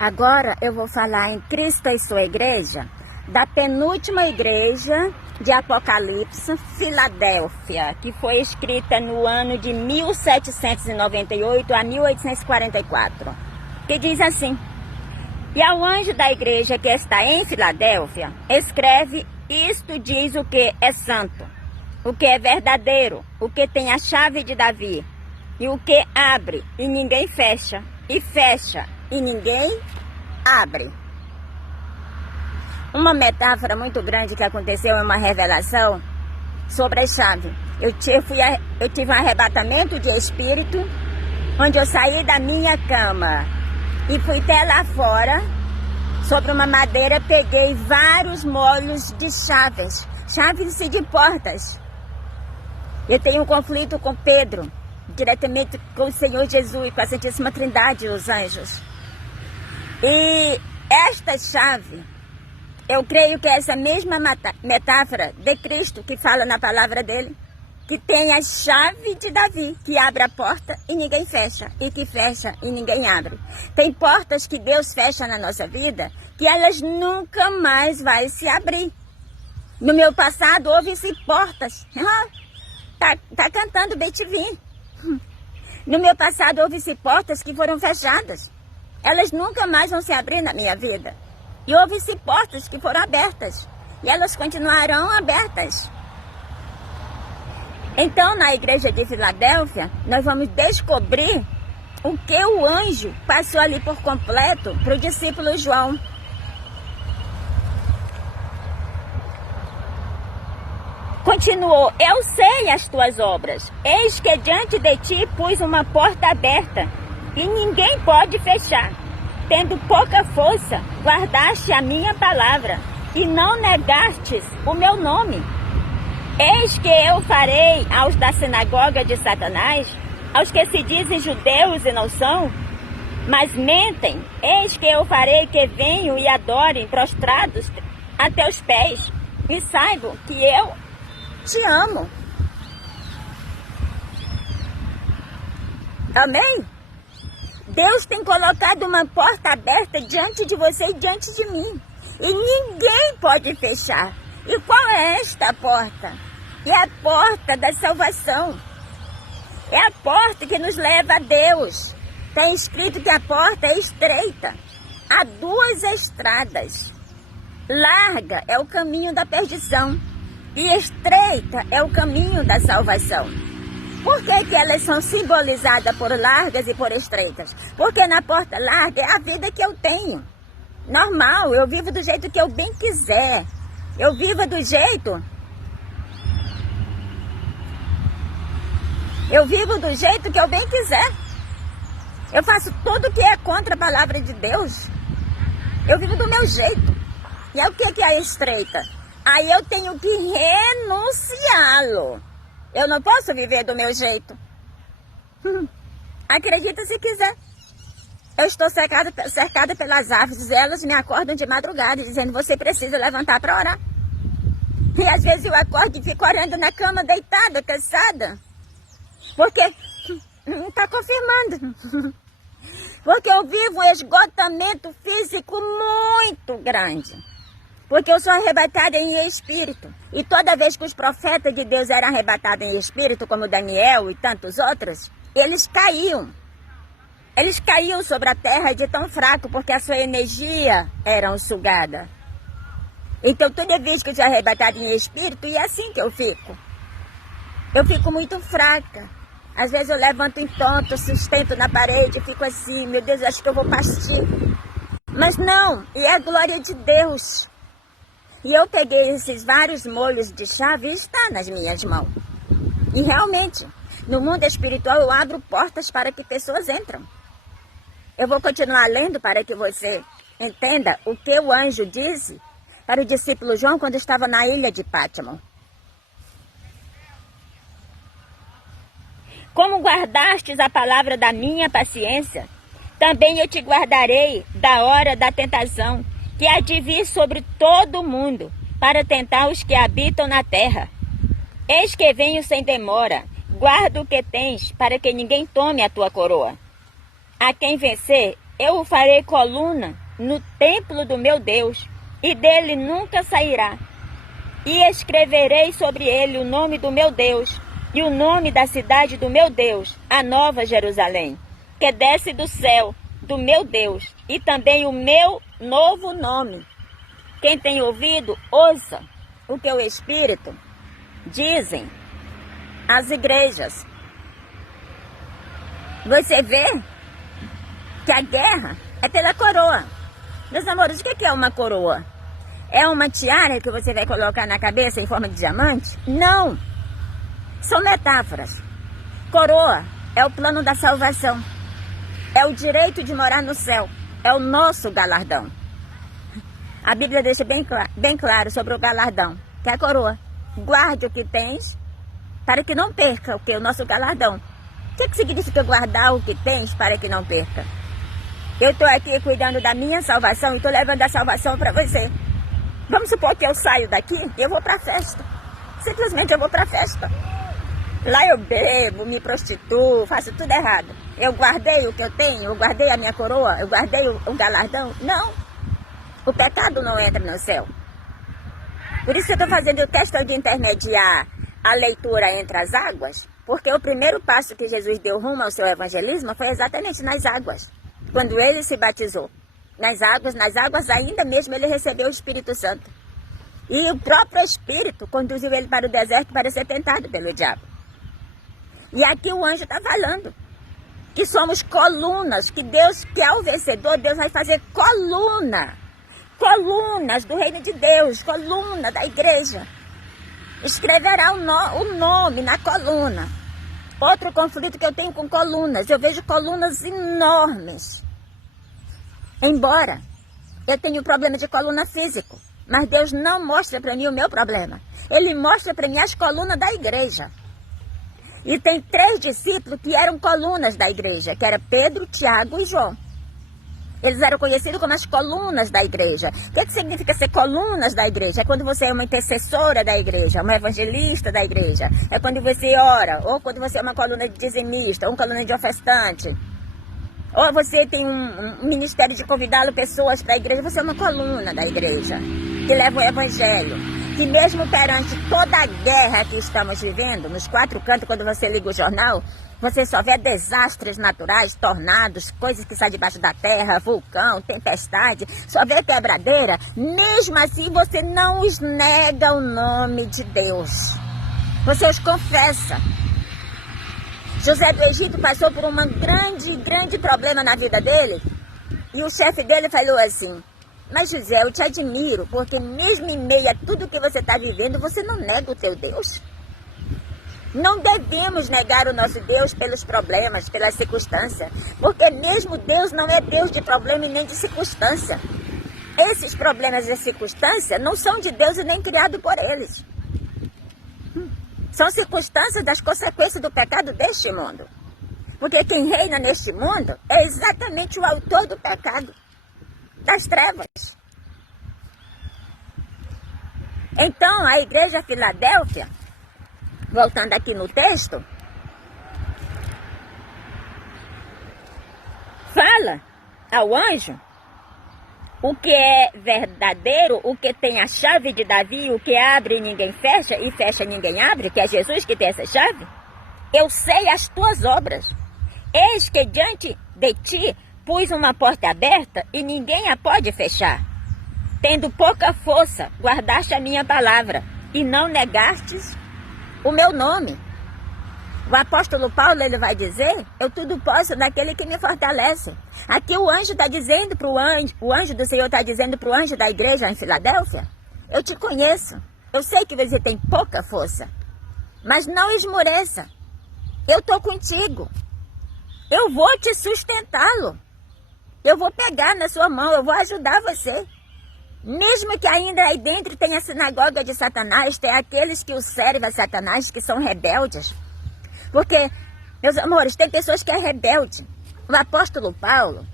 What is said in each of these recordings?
Agora eu vou falar em Cristo e sua igreja, da penúltima igreja de Apocalipse, Filadélfia, que foi escrita no ano de 1798 a 1844, que diz assim: e ao anjo da igreja que está em Filadélfia, escreve: isto diz o que é santo, o que é verdadeiro, o que tem a chave de Davi, e o que abre e ninguém fecha, e fecha e ninguém abre. Uma metáfora muito grande que aconteceu é uma revelação sobre a chave. Eu tive um arrebatamento de espírito, onde eu saí da minha cama e fui até lá fora, sobre uma madeira, peguei vários molhos de chaves de portas. Eu tenho um conflito com Pedro, diretamente com o Senhor Jesus, com a Santíssima Trindade e os anjos. E esta chave, eu creio que é essa mesma metáfora de Cristo que fala na palavra dele, que tem a chave de Davi, que abre a porta e ninguém fecha, e que fecha e ninguém abre. Tem portas que Deus fecha na nossa vida, que elas nunca mais vão se abrir. No meu passado houve-se portas, tá cantando Bem-te-vi. No meu passado houve-se portas que foram fechadas, elas nunca mais vão se abrir na minha vida. E houve-se portas que foram abertas, e elas continuarão abertas. Então, na igreja de Filadélfia, nós vamos descobrir o que o anjo passou ali por completo para o discípulo João. Continuou: eu sei as tuas obras, eis que diante de ti pus uma porta aberta, e ninguém pode fechar. Tendo pouca força, guardaste a minha palavra, e não negastes o meu nome. Eis que eu farei aos da sinagoga de Satanás, aos que se dizem judeus e não são, mas mentem, eis que eu farei que venham e adorem prostrados a teus pés, e saibam que eu te amo. Amém? Deus tem colocado uma porta aberta diante de você e diante de mim, e ninguém pode fechar. E qual é esta porta? É a porta da salvação. É a porta que nos leva a Deus. Está escrito que a porta é estreita. Há duas estradas. Larga é o caminho da perdição e estreita é o caminho da salvação. Por que elas são simbolizadas por largas e por estreitas? Porque na porta larga é a vida que eu tenho. Normal, eu vivo do jeito que eu bem quiser. Eu vivo do jeito... Eu vivo do jeito que eu bem quiser. Eu faço tudo que é contra a palavra de Deus. Eu vivo do meu jeito. E é o que é estreita? Aí eu tenho que renunciá-lo. Eu não posso viver do meu jeito. Acredita se quiser. Eu estou cercada pelas aves. Elas me acordam de madrugada dizendo: você precisa levantar para orar. E às vezes eu acordo e fico orando na cama, deitada, cansada. Porque está confirmando. Porque eu vivo um esgotamento físico muito grande. Porque eu sou arrebatada em espírito. E toda vez que os profetas de Deus eram arrebatados em espírito, como Daniel e tantos outros, eles caíam. Eles caíam sobre a terra de tão fraco, porque a sua energia era sugada. Então toda vez que eu sou arrebatada em espírito, e é assim que eu fico. Eu fico muito fraca. Às vezes eu levanto em tonto, sustento na parede, fico assim: meu Deus, acho que eu vou partir. Mas não, e é a glória de Deus. E eu peguei esses vários molhos de chave e está nas minhas mãos. E realmente, no mundo espiritual eu abro portas para que pessoas entram. Eu vou continuar lendo para que você entenda o que o anjo disse para o discípulo João quando estava na ilha de Pátimo. Como guardastes a palavra da minha paciência, também eu te guardarei da hora da tentação, que há de vir sobre todo o mundo, para tentar os que habitam na terra. Eis que venho sem demora, guarda o que tens, para que ninguém tome a tua coroa. A quem vencer, eu o farei coluna no templo do meu Deus, e dele nunca sairá. E escreverei sobre ele o nome do meu Deus, e o nome da cidade do meu Deus, a nova Jerusalém, que desce do céu, do meu Deus, e também o meu novo nome. Quem tem ouvido, ouça o que o Espírito dizem às igrejas. Você vê que a guerra é pela coroa. Meus amores, o que é uma coroa? É uma tiara que você vai colocar na cabeça em forma de diamante? Não! São metáforas. Coroa é o plano da salvação. É o direito de morar no céu. É o nosso galardão. A Bíblia deixa bem claro sobre o galardão, que é a coroa. Guarde o que tens, para que não perca o que? O nosso galardão. O que significa guardar o que tens para que não perca? Eu estou aqui cuidando da minha salvação e estou levando a salvação para você. Vamos supor que eu saio daqui e eu vou para a festa. Simplesmente eu vou para a festa. Lá eu bebo, me prostituo, faço tudo errado. Eu guardei o que eu tenho, eu guardei a minha coroa, eu guardei o galardão. Não. O pecado não entra no céu. Por isso eu estou fazendo questão de intermediar a leitura entre as águas, porque o primeiro passo que Jesus deu rumo ao seu evangelismo foi exatamente nas águas. Quando ele se batizou. Nas águas ainda mesmo ele recebeu o Espírito Santo. E o próprio Espírito conduziu ele para o deserto para ser tentado pelo diabo. E aqui o anjo está falando que somos colunas, que Deus, que ao vencedor, Deus vai fazer colunas do reino de Deus, coluna da igreja. Escreverá o nome na coluna. Outro conflito que eu tenho com colunas, eu vejo colunas enormes. Embora eu tenha um problema de coluna físico, mas Deus não mostra para mim o meu problema. Ele mostra para mim as colunas da igreja. E tem 3 discípulos que eram colunas da igreja, que eram Pedro, Tiago e João. Eles eram conhecidos como as colunas da igreja. O que significa ser colunas da igreja? É quando você é uma intercessora da igreja, uma evangelista da igreja. É quando você ora, ou quando você é uma coluna de dizimista, ou uma coluna de ofertante. Ou você tem um ministério de convidá-lo pessoas para a igreja, você é uma coluna da igreja, que leva o evangelho. Que mesmo perante toda a guerra que estamos vivendo, nos 4 cantos, quando você liga o jornal, você só vê desastres naturais, tornados, coisas que saem debaixo da terra, vulcão, tempestade, só vê quebradeira. Mesmo assim, você não os nega o nome de Deus. Você os confessa. José do Egito passou por um grande problema na vida dele. E o chefe dele falou assim: mas José, eu te admiro, porque mesmo em meio a tudo que você está vivendo, você não nega o teu Deus. Não devemos negar o nosso Deus pelos problemas, pelas circunstâncias, porque mesmo Deus não é Deus de problema e nem de circunstância. Esses problemas e circunstâncias não são de Deus e nem criados por eles. São circunstâncias das consequências do pecado deste mundo. Porque quem reina neste mundo é exatamente o autor do pecado, das trevas. Então, a igreja Filadélfia, voltando aqui no texto, fala ao anjo o que é verdadeiro, o que tem a chave de Davi, o que abre e ninguém fecha, e fecha e ninguém abre, que é Jesus que tem essa chave. Eu sei as tuas obras. Eis que diante de ti pus uma porta aberta e ninguém a pode fechar. Tendo pouca força, guardaste a minha palavra e não negastes o meu nome. O apóstolo Paulo, ele vai dizer: eu tudo posso naquele que me fortalece. Aqui o anjo está dizendo para o anjo do Senhor está dizendo para o anjo da igreja em Filadélfia: eu te conheço, eu sei que você tem pouca força, mas não esmoreça, eu estou contigo, eu vou te sustentá-lo, eu vou pegar na sua mão, eu vou ajudar você. Mesmo que ainda aí dentro tenha a sinagoga de Satanás, tem aqueles que o servem a Satanás, que são rebeldes. Porque, meus amores, tem pessoas que é rebelde. O apóstolo Paulo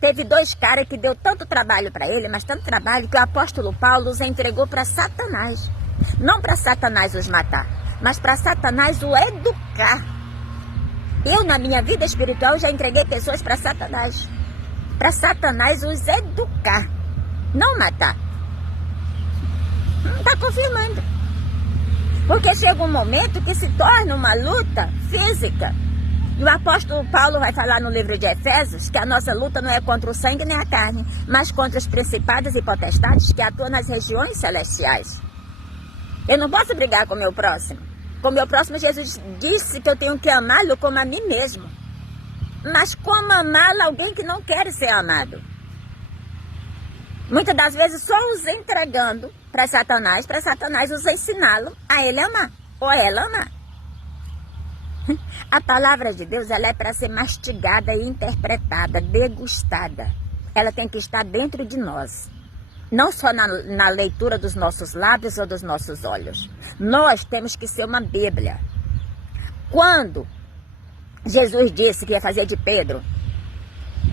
teve 2 caras que deu tanto trabalho para ele, mas tanto trabalho, que o apóstolo Paulo os entregou para Satanás. Não para Satanás os matar, mas para Satanás o educar. Eu, na minha vida espiritual, já entreguei pessoas para Satanás. para Satanás os educar, não matar. Está confirmando. Porque chega um momento que se torna uma luta física. E o apóstolo Paulo vai falar no livro de Efésios que a nossa luta não é contra o sangue nem a carne, mas contra os principados e potestades que atuam nas regiões celestiais. Eu não posso brigar com o meu próximo. Com o meu próximo, Jesus disse que eu tenho que amá-lo como a mim mesmo. Mas como amá-lo alguém que não quer ser amado? Muitas das vezes só os entregando para Satanás os ensiná-lo a ele amar, ou a ela amar. A palavra de Deus, ela é para ser mastigada e interpretada, degustada. Ela tem que estar dentro de nós. Não só na leitura dos nossos lábios ou dos nossos olhos. Nós temos que ser uma Bíblia. Quando Jesus disse que ia fazer de Pedro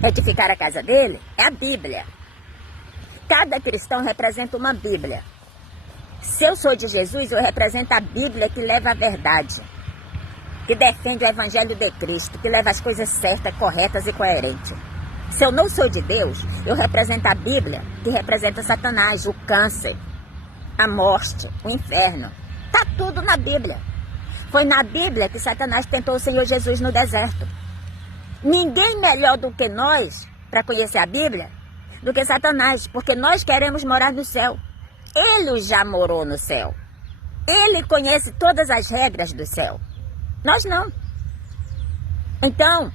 edificar a casa dele, é a Bíblia. Cada cristão representa uma Bíblia. Se eu sou de Jesus, eu represento a Bíblia que leva a verdade, que defende o Evangelho de Cristo, que leva as coisas certas, corretas e coerentes. Se eu não sou de Deus, eu represento a Bíblia, que representa Satanás, o câncer, a morte, o inferno. Está tudo na Bíblia. Foi na Bíblia que Satanás tentou o Senhor Jesus no deserto. Ninguém melhor do que nós para conhecer a Bíblia do que Satanás, porque nós queremos morar no céu. Ele já morou no céu. Ele conhece todas as regras do céu. Nós não. Então,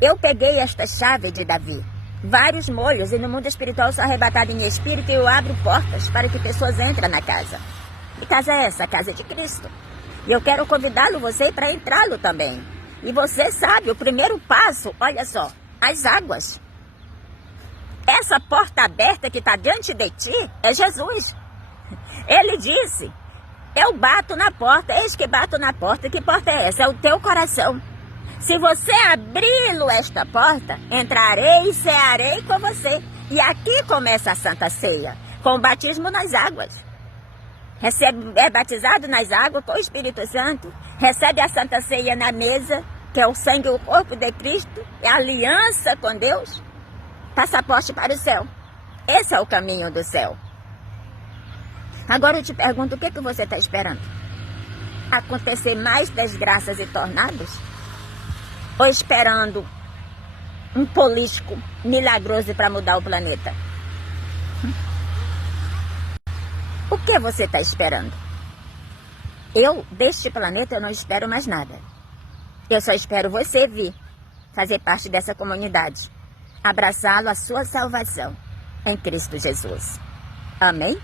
eu peguei esta chave de Davi, vários molhos, e no mundo espiritual sou arrebatado em espírito e eu abro portas para que pessoas entrem na casa. Que casa é essa? A casa de Cristo. E eu quero convidá-lo, você, para entrá-lo também. E você sabe, o primeiro passo, olha só, as águas. Essa porta aberta que está diante de ti é Jesus. Ele disse, eu bato na porta, eis que bato na porta. Que porta é essa? É o teu coração. Se você abri-lo esta porta, entrarei e cearei com você. E aqui começa a Santa Ceia, com o batismo nas águas. É batizado nas águas com o Espírito Santo, recebe a Santa Ceia na mesa, que é o sangue e o corpo de Cristo, é a aliança com Deus, passaporte para o céu. Esse é o caminho do céu. Agora eu te pergunto, o que você está esperando? Acontecer mais desgraças e tornados? Ou esperando um político milagroso para mudar o planeta? O que você está esperando? Eu, deste planeta, eu não espero mais nada. Eu só espero você vir fazer parte dessa comunidade. Abraçá-lo à sua salvação em Cristo Jesus. Amém?